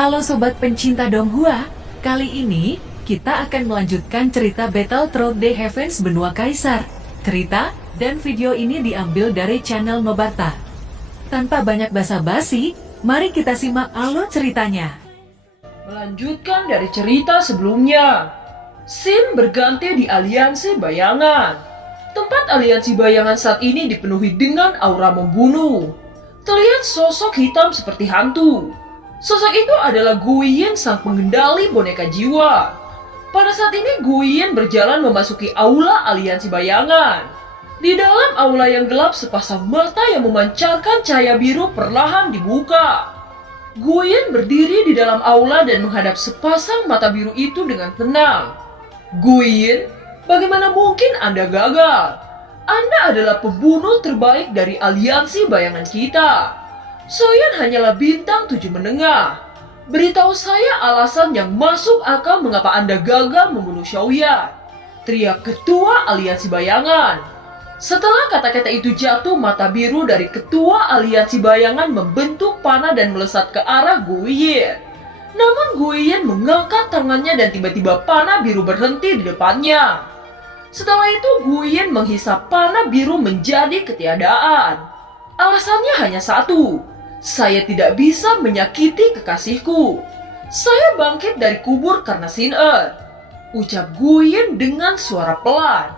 Halo sobat pencinta Donghua, kali ini kita akan melanjutkan cerita Battle Through the Heavens Benua Kaisar. Cerita dan video ini diambil dari channel Nobarta. Tanpa banyak basa-basi, mari kita simak alur ceritanya. Melanjutkan dari cerita sebelumnya, Sim berganti di aliansi bayangan. Tempat aliansi bayangan saat ini dipenuhi dengan aura membunuh. Terlihat sosok hitam seperti hantu. Sosok itu adalah Guiyin, sang pengendali boneka jiwa. Pada saat ini Guiyin berjalan memasuki aula aliansi bayangan. Di dalam aula yang gelap, sepasang mata yang memancarkan cahaya biru perlahan dibuka. Guiyin berdiri di dalam aula dan menghadap sepasang mata biru itu dengan tenang. Guiyin, bagaimana mungkin Anda gagal? Anda adalah pembunuh terbaik dari aliansi bayangan kita. Xiaoyan hanyalah bintang 7 menengah. Beritahu saya alasan yang masuk akal mengapa Anda gagal membunuh Xiaoyan, teriak ketua aliansi bayangan. Setelah kata-kata itu jatuh, mata biru dari ketua aliansi bayangan membentuk panah dan melesat ke arah Guiyin. Namun Guiyin mengangkat tangannya dan tiba-tiba panah biru berhenti di depannya. Setelah itu Guiyin menghisap panah biru menjadi ketiadaan. Alasannya hanya satu. Saya tidak bisa menyakiti kekasihku. Saya bangkit dari kubur karena Xin Er, ucap Guiyin dengan suara pelan.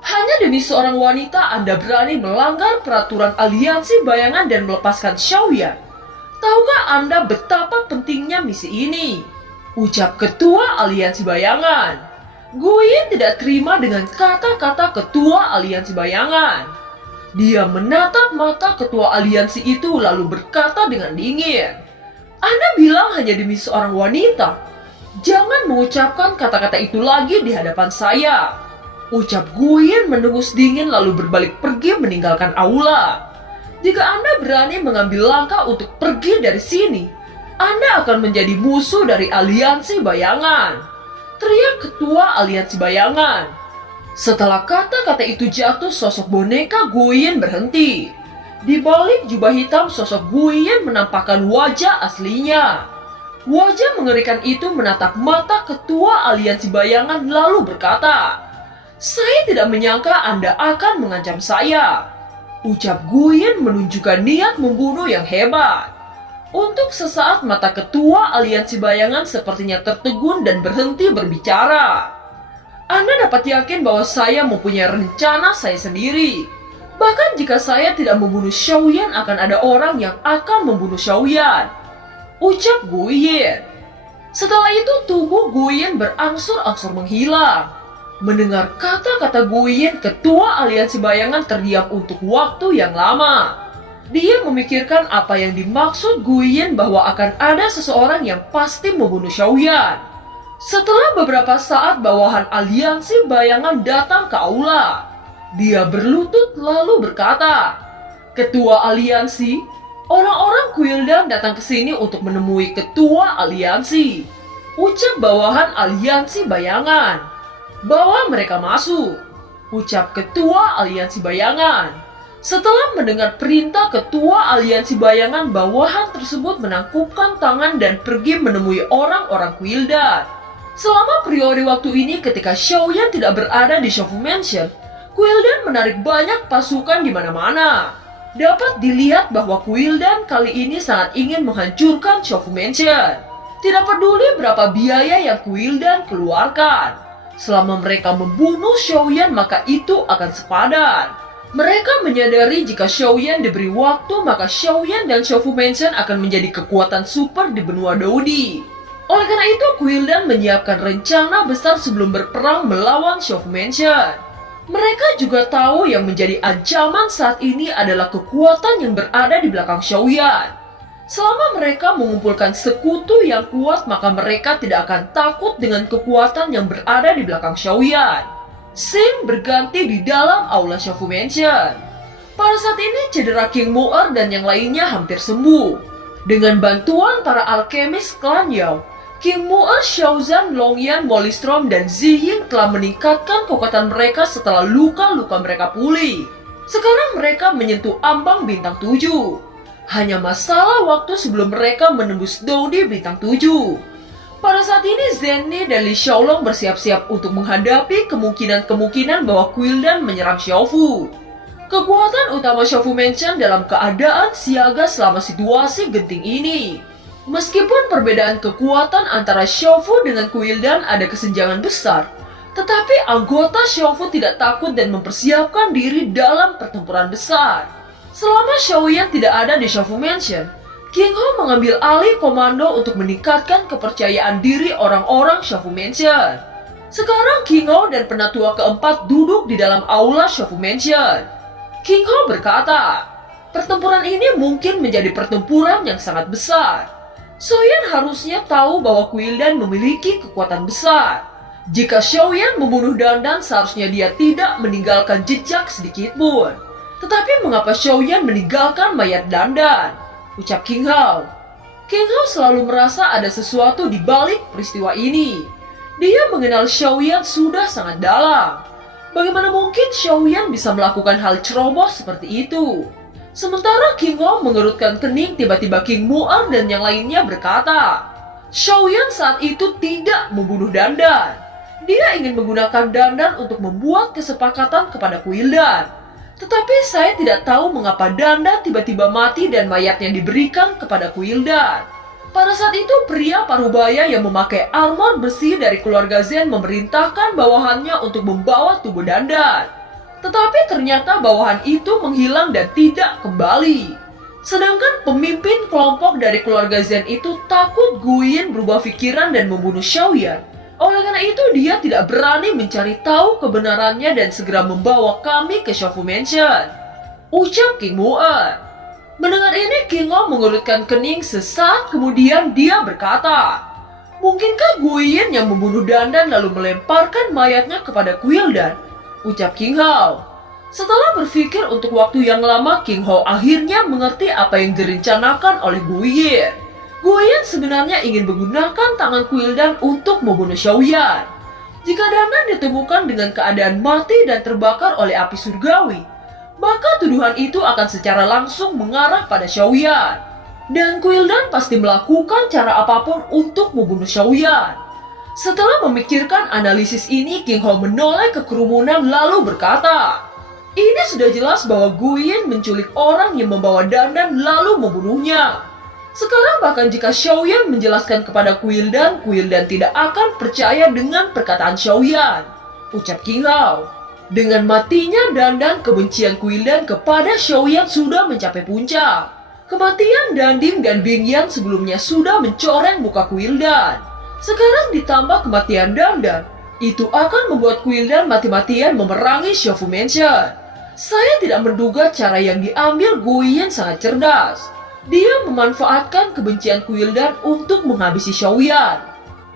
Hanya demi seorang wanita Anda berani melanggar peraturan aliansi bayangan dan melepaskan Xiaoyan. Tahukah Anda betapa pentingnya misi ini? Ucap ketua aliansi bayangan. Guiyin tidak terima dengan kata-kata ketua aliansi bayangan. Dia menatap mata ketua aliansi itu lalu berkata dengan dingin, Anda bilang hanya demi seorang wanita. Jangan mengucapkan kata-kata itu lagi di hadapan saya. Ucap Guiyin mendengus dingin lalu berbalik pergi meninggalkan aula. Jika Anda berani mengambil langkah untuk pergi dari sini, Anda akan menjadi musuh dari aliansi bayangan, teriak ketua aliansi bayangan. Setelah kata-kata itu jatuh, sosok boneka Guiyin berhenti. Di balik jubah hitam, sosok Guiyin menampakkan wajah aslinya. Wajah mengerikan itu menatap mata ketua aliansi bayangan lalu berkata, Saya tidak menyangka Anda akan mengancam saya. Ucap Guiyin menunjukkan niat membunuh yang hebat. Untuk sesaat mata ketua aliansi bayangan sepertinya tertegun dan berhenti berbicara. Anda dapat yakin bahwa saya mempunyai rencana saya sendiri. Bahkan jika saya tidak membunuh Xiaoyan, akan ada orang yang akan membunuh Xiaoyan, ucap Guiyin. Setelah itu tubuh Guiyin berangsur-angsur menghilang. Mendengar kata-kata Guiyin, ketua aliansi bayangan terdiam untuk waktu yang lama. Dia memikirkan apa yang dimaksud Guiyin bahwa akan ada seseorang yang pasti membunuh Xiaoyan. Setelah beberapa saat, bawahan aliansi bayangan datang ke aula. Dia berlutut lalu berkata, Ketua aliansi, orang-orang Guildan datang ke sini untuk menemui ketua aliansi. Ucap bawahan aliansi bayangan. Bawa mereka masuk, ucap ketua aliansi bayangan. Setelah mendengar perintah ketua aliansi bayangan, bawahan tersebut menangkupkan tangan dan pergi menemui orang-orang Guildan. Selama periode waktu ini, ketika Xiaoyan tidak berada di Shofu Mansion, Guildan menarik banyak pasukan di mana-mana. Dapat dilihat bahwa Guildan kali ini sangat ingin menghancurkan Shofu Mansion. Tidak peduli berapa biaya yang Guildan keluarkan. Selama mereka membunuh Xiaoyan, maka itu akan sepadan. Mereka menyadari jika Xiaoyan diberi waktu, maka Xiaoyan dan Shofu Mansion akan menjadi kekuatan super di benua Dodi. Oleh karena itu, Guildan menyiapkan rencana besar sebelum berperang melawan Shofu Mansion. Mereka juga tahu yang menjadi ancaman saat ini adalah kekuatan yang berada di belakang Xiaoyan. Selama mereka mengumpulkan sekutu yang kuat, maka mereka tidak akan takut dengan kekuatan yang berada di belakang Xiaoyan. Sim berganti di dalam aula Shofu Mansion. Pada saat ini, cedera King Mu'er dan yang lainnya hampir sembuh. Dengan bantuan para alkemis klan Yao, King Mu'er, Xiaozan, Longyan, Molistrom, dan Ziying telah meningkatkan kekuatan mereka setelah luka-luka mereka pulih. Sekarang mereka menyentuh ambang bintang 7. Hanya masalah waktu sebelum mereka menembus Dodi bintang 7. Pada saat ini Zenny dan Li Xiaolong bersiap-siap untuk menghadapi kemungkinan-kemungkinan bahwa Quildan menyerang Xiaofu. Kekuatan utama Xiaofu Mansion dalam keadaan siaga selama situasi genting ini. Meskipun perbedaan kekuatan antara Xiaofu dengan Quildan ada kesenjangan besar, tetapi anggota Xiaofu tidak takut dan mempersiapkan diri dalam pertempuran besar. Selama Xiaoyan tidak ada di Xiaofu Mansion, King Ho mengambil alih komando untuk meningkatkan kepercayaan diri orang-orang Xiaofu Mansion. Sekarang King Ho dan penatua keempat duduk di dalam aula Xiaofu Mansion. King Ho berkata, pertempuran ini mungkin menjadi pertempuran yang sangat besar. Xiaoyan harusnya tahu bahwa Quildan memiliki kekuatan besar. Jika Xiaoyan membunuh Dandan, seharusnya dia tidak meninggalkan jejak sedikit pun. Tetapi mengapa Xiaoyan meninggalkan mayat Dandan? Ucap King Hao. King Hao selalu merasa ada sesuatu di balik peristiwa ini. Dia mengenal Xiaoyan sudah sangat dalam. Bagaimana mungkin Xiaoyan bisa melakukan hal ceroboh seperti itu? Sementara King Hao mengerutkan kening, tiba-tiba King Mu'er dan yang lainnya berkata, Xiaoyan saat itu tidak membunuh Dandan. Dia ingin menggunakan Dandan untuk membuat kesepakatan kepada Quildan. Tetapi saya tidak tahu mengapa Dandan tiba-tiba mati dan mayatnya diberikan kepada Quildan. Pada saat itu pria parubaya yang memakai armor besi dari keluarga Zen memerintahkan bawahannya untuk membawa tubuh Dandan. Tetapi ternyata bawahan itu menghilang dan tidak kembali. Sedangkan pemimpin kelompok dari keluarga Zen itu takut Guyin berubah pikiran dan membunuh Xiaoyan. Oleh karena itu dia tidak berani mencari tahu kebenarannya dan segera membawa kami ke Xiaofu Mansion. Ucap King Mu'er. Mendengar ini King Ho mengurutkan kening sesaat kemudian dia berkata, mungkinkah Guyin yang membunuh Dandan lalu melemparkan mayatnya kepada Quildan? Ucap King Hao. Setelah berpikir untuk waktu yang lama, King Ho akhirnya mengerti apa yang direncanakan oleh Guyin. Guyin sebenarnya ingin menggunakan tangan Quildan untuk membunuh Xiaoyan. Jika Dandan ditemukan dengan keadaan mati dan terbakar oleh api surgawi, maka tuduhan itu akan secara langsung mengarah pada Xiaoyan. Dan Quildan pasti melakukan cara apapun untuk membunuh Xiaoyan. Setelah memikirkan analisis ini, King Ho menoleh ke kerumunan lalu berkata, ini sudah jelas bahwa Guyin menculik orang yang membawa Dandan lalu membunuhnya. Sekarang bahkan jika Xiaoyan menjelaskan kepada Quildan, Quildan tidak akan percaya dengan perkataan Xiaoyan. Ucap King Hao. Dengan matinya Dandan, kebencian Quildan kepada Xiaoyan sudah mencapai puncak. Kematian Dandim dan Bingyan sebelumnya sudah mencoreng muka Quildan. Sekarang ditambah kematian Dandan, itu akan membuat Quildan mati-matian memerangi Xiaofu Mansion. Saya tidak menduga cara yang diambil Guyin sangat cerdas. Dia memanfaatkan kebencian Quildan untuk menghabisi Xiaoyan.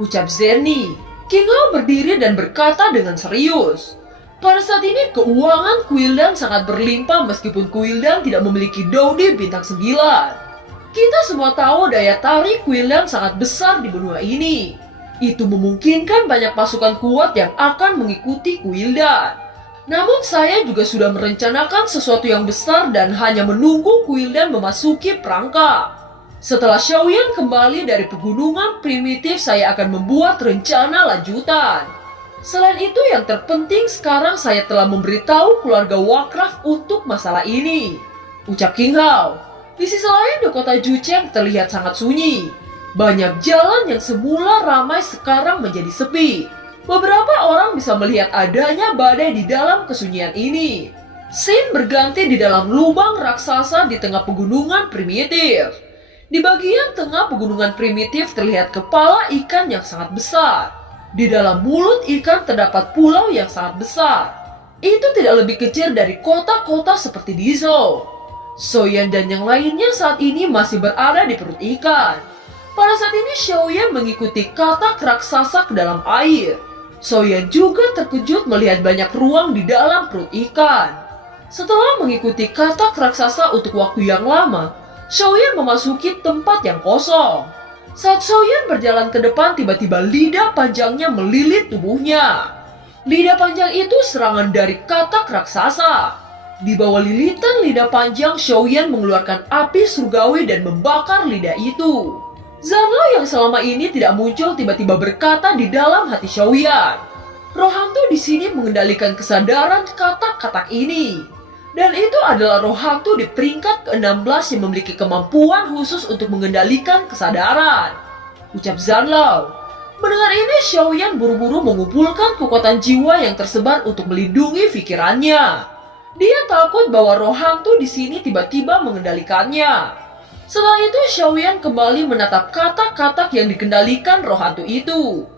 Ucap Zenny. King Hao berdiri dan berkata dengan serius. Pada saat ini keuangan Quildan sangat berlimpah meskipun Quildan tidak memiliki Dodi bintang 9. Kita semua tahu daya tarik Quildan sangat besar di benua ini. Itu memungkinkan banyak pasukan kuat yang akan mengikuti Quildan. Namun saya juga sudah merencanakan sesuatu yang besar dan hanya menunggu Quildan memasuki perangkap. Setelah Xiaoyan kembali dari pegunungan primitif, saya akan membuat rencana lanjutan. Selain itu yang terpenting sekarang saya telah memberitahu keluarga Warcraft untuk masalah ini. Ucap King Hao. Di sisi lain di kota Jucheng terlihat sangat sunyi. Banyak jalan yang semula ramai sekarang menjadi sepi. Beberapa orang bisa melihat adanya badai di dalam kesunyian ini. Scene berganti di dalam lubang raksasa di tengah pegunungan primitif. Di bagian tengah pegunungan primitif terlihat kepala ikan yang sangat besar. Di dalam mulut ikan terdapat pulau yang sangat besar. Itu tidak lebih kecil dari kota-kota seperti Dizhou. Xiaoyan dan yang lainnya saat ini masih berada di perut ikan. Pada saat ini Xiaoyan mengikuti katak raksasa ke dalam air. Xiaoyan juga terkejut melihat banyak ruang di dalam perut ikan. Setelah mengikuti katak raksasa untuk waktu yang lama, Xiaoyan memasuki tempat yang kosong. Saat Xiaoyan berjalan ke depan, tiba-tiba lidah panjangnya melilit tubuhnya. Lidah panjang itu serangan dari katak raksasa. Di bawah lilitan lidah panjang, Xiaoyan mengeluarkan api surgawi dan membakar lidah itu. Zanlao yang selama ini tidak muncul tiba-tiba berkata di dalam hati Xiaoyan. Roh hantu di sini mengendalikan kesadaran katak-katak ini. Dan itu adalah roh hantu di peringkat ke-16 yang memiliki kemampuan khusus untuk mengendalikan kesadaran. Ucap Zanlao. Mendengar ini, Xiaoyan buru-buru mengumpulkan kekuatan jiwa yang tersebar untuk melindungi pikirannya. Dia takut bahwa roh hantu di sini tiba-tiba mengendalikannya. Setelah itu, Xiaoyan kembali menatap katak-katak yang dikendalikan roh hantu itu.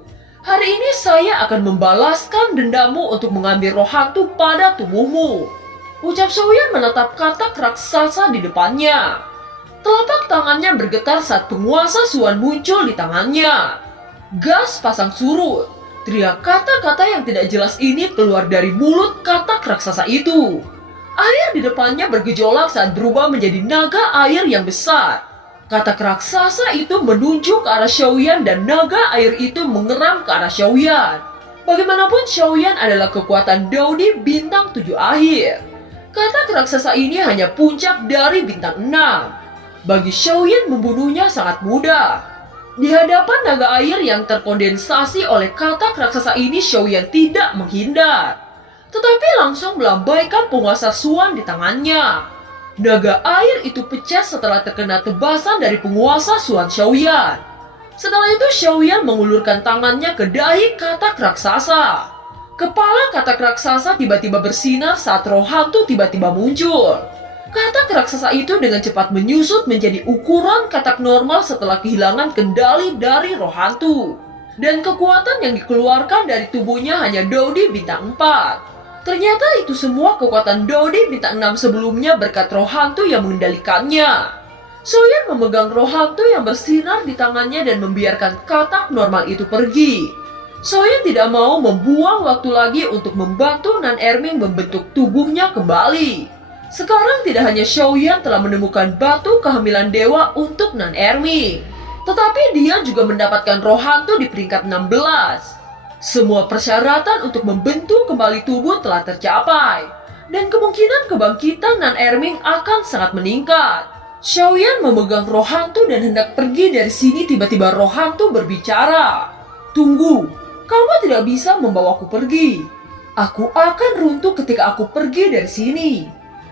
Hari ini saya akan membalaskan dendamu untuk mengambil roh hantu pada tubuhmu. Ucap Xiaoyan menatap katak raksasa di depannya. Telapak tangannya bergetar saat penguasa Suan muncul di tangannya. Gas pasang surut. Teriak kata-kata yang tidak jelas ini keluar dari mulut katak raksasa itu. Air di depannya bergejolak saat berubah menjadi naga air yang besar. Katak raksasa itu menunjuk ke arah Xiaoyan dan naga air itu mengeram ke arah Xiaoyan. Bagaimanapun Xiaoyan adalah kekuatan Daudi bintang 7 akhir. Katak raksasa ini hanya puncak dari bintang 6. Bagi Xiaoyan membunuhnya sangat mudah. Di hadapan naga air yang terkondensasi oleh katak raksasa ini, Xiaoyan tidak menghindar, tetapi langsung melambaikan penguasa Suan di tangannya. Naga air itu pecah setelah terkena tebasan dari penguasa Suan Xiaoyan. Setelah itu Xiaoyan mengulurkan tangannya ke dahi katak raksasa. Kepala katak raksasa tiba-tiba bersinar saat roh hantu tiba-tiba muncul. Katak raksasa itu dengan cepat menyusut menjadi ukuran katak normal setelah kehilangan kendali dari roh hantu. Dan kekuatan yang dikeluarkan dari tubuhnya hanya Daudi bintang 4. Ternyata itu semua kekuatan Daudi bintang 6 sebelumnya berkat roh hantu yang mengendalikannya. Xiaoyan memegang roh hantu yang bersinar di tangannya dan membiarkan katak normal itu pergi. Xiaoyan tidak mau membuang waktu lagi untuk membantu Nan Erming membentuk tubuhnya kembali. Sekarang tidak hanya Xiaoyan telah menemukan batu kehamilan dewa untuk Nan Erming, tetapi dia juga mendapatkan roh hantu di peringkat 16. Semua persyaratan untuk membentuk kembali tubuh telah tercapai, dan kemungkinan kebangkitan Nan Erming akan sangat meningkat. Xiaoyan memegang roh hantu dan hendak pergi dari sini, tiba-tiba roh hantu berbicara. Tunggu, kamu tidak bisa membawaku pergi. Aku akan runtuh ketika aku pergi dari sini.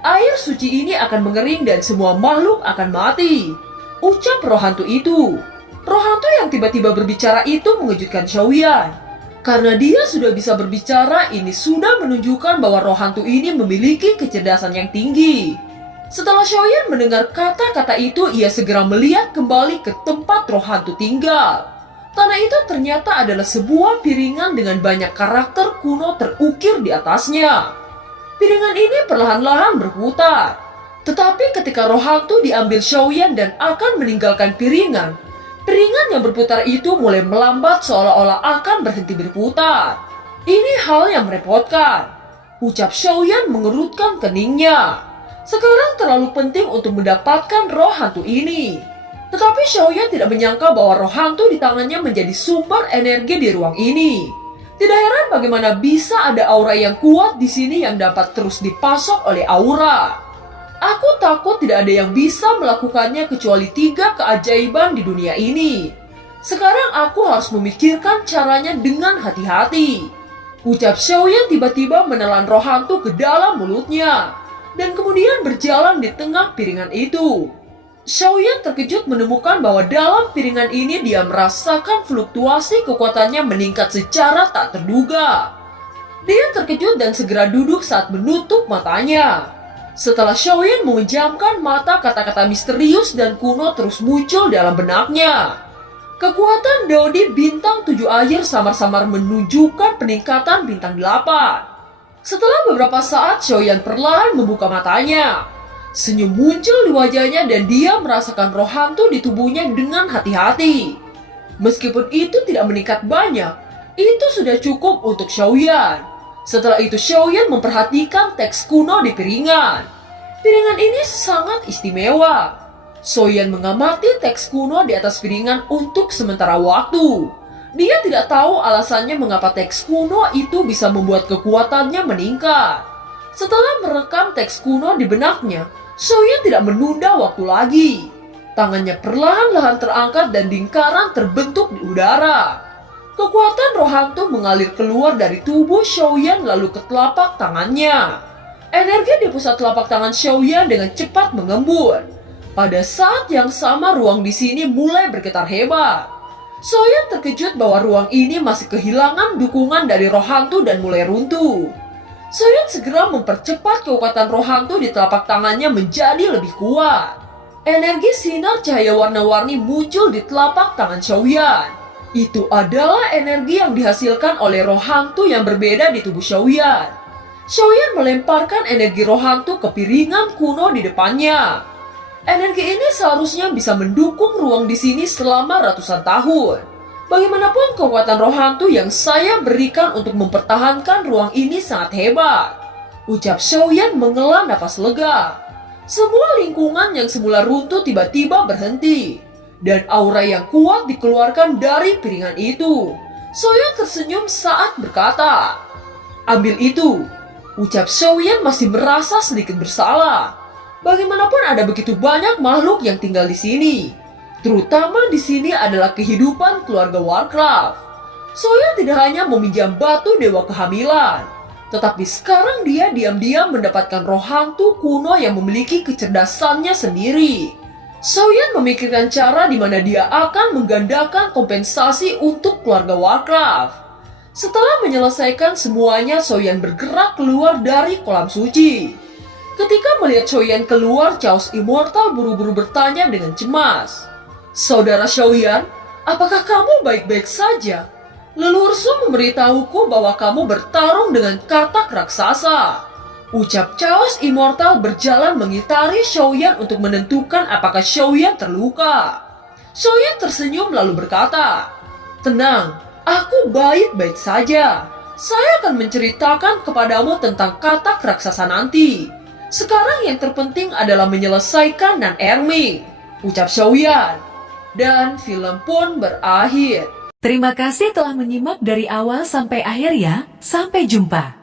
Air suci ini akan mengering dan semua makhluk akan mati. Ucap roh hantu itu. Roh hantu yang tiba-tiba berbicara itu mengejutkan Xiaoyan. Karena dia sudah bisa berbicara, ini sudah menunjukkan bahwa roh hantu ini memiliki kecerdasan yang tinggi. Setelah Xiaoyan mendengar kata-kata itu, ia segera melihat kembali ke tempat roh hantu tinggal. Tanah itu ternyata adalah sebuah piringan dengan banyak karakter kuno terukir di atasnya. Piringan ini perlahan-lahan berputar. Tetapi ketika roh hantu diambil Xiaoyan dan akan meninggalkan piringan, piringan yang berputar itu mulai melambat seolah-olah akan berhenti berputar. Ini hal yang merepotkan. Ucap Xiaoyan mengerutkan keningnya. Sekarang terlalu penting untuk mendapatkan roh hantu ini. Tetapi Xiaoyan tidak menyangka bahwa roh hantu di tangannya menjadi sumber energi di ruang ini. Tidak heran bagaimana bisa ada aura yang kuat di sini yang dapat terus dipasok oleh aura. Aku takut tidak ada yang bisa melakukannya kecuali 3 keajaiban di dunia ini. Sekarang aku harus memikirkan caranya dengan hati-hati. Ucap Xiaoyan tiba-tiba menelan roh hantu ke dalam mulutnya, dan kemudian berjalan di tengah piringan itu. Xiaoyan terkejut menemukan bahwa dalam piringan ini dia merasakan fluktuasi kekuatannya meningkat secara tak terduga. Dia terkejut dan segera duduk saat menutup matanya. Setelah Xiaoyan memejamkan mata, kata-kata misterius dan kuno terus muncul dalam benaknya. Kekuatan Daudi bintang 7 air samar-samar menunjukkan peningkatan bintang 8. Setelah beberapa saat, Xiaoyan perlahan membuka matanya. Senyum muncul di wajahnya dan dia merasakan roh hantu di tubuhnya dengan hati-hati. Meskipun itu tidak meningkat banyak, itu sudah cukup untuk Xiaoyan. Setelah itu Xiaoyan memperhatikan teks kuno di piringan. Piringan ini sangat istimewa. Xiaoyan mengamati teks kuno di atas piringan untuk sementara waktu. Dia tidak tahu alasannya mengapa teks kuno itu bisa membuat kekuatannya meningkat. Setelah merekam teks kuno di benaknya, Xiaoyan tidak menunda waktu lagi. Tangannya perlahan-lahan terangkat dan lingkaran terbentuk di udara. Kekuatan roh hantu mengalir keluar dari tubuh Xiaoyan lalu ke telapak tangannya. Energi di pusat telapak tangan Xiaoyan dengan cepat mengembun. Pada saat yang sama ruang di sini mulai bergetar hebat. Xiaoyan terkejut bahwa ruang ini masih kehilangan dukungan dari roh hantu dan mulai runtuh. Xiaoyan segera mempercepat kekuatan roh hantu di telapak tangannya menjadi lebih kuat. Energi sinar cahaya warna-warni muncul di telapak tangan Xiaoyan. Itu adalah energi yang dihasilkan oleh roh hantu yang berbeda di tubuh Xiaoyan. Xiaoyan melemparkan energi roh hantu ke piringan kuno di depannya. Energi ini seharusnya bisa mendukung ruang di sini selama ratusan tahun. Bagaimanapun kekuatan roh hantu yang saya berikan untuk mempertahankan ruang ini sangat hebat. Ucap Xiaoyan menghela napas lega. Semua lingkungan yang semula runtuh tiba-tiba berhenti. Dan aura yang kuat dikeluarkan dari piringan itu. Xiaoyan tersenyum saat berkata, "Ambil itu." Ucap Xiaoyan masih merasa sedikit bersalah. Bagaimanapun ada begitu banyak makhluk yang tinggal di sini. Terutama di sini adalah kehidupan keluarga Warcraft. Xiaoyan tidak hanya meminjam batu dewa kehamilan, tetapi sekarang dia diam-diam mendapatkan roh hantu kuno yang memiliki kecerdasannya sendiri. Xiaoyan memikirkan cara di mana dia akan menggandakan kompensasi untuk keluarga Warcraft. Setelah menyelesaikan semuanya, Xiaoyan bergerak keluar dari kolam suci. Ketika melihat Xiaoyan keluar, Chaos Immortal buru-buru bertanya dengan cemas, "Saudara Xiaoyan, apakah kamu baik-baik saja? Leluhur Su memberitahuku bahwa kamu bertarung dengan katak raksasa." Ucap Chaos Immortal berjalan mengitari Xiaoyan untuk menentukan apakah Xiaoyan terluka. Xiaoyan tersenyum lalu berkata, "Tenang, aku baik-baik saja. Saya akan menceritakan kepadamu tentang katak raksasa nanti. Sekarang yang terpenting adalah menyelesaikan Nan Erming," ucap Xiaoyan. Dan film pun berakhir. Terima kasih telah menyimak dari awal sampai akhir ya. Sampai jumpa.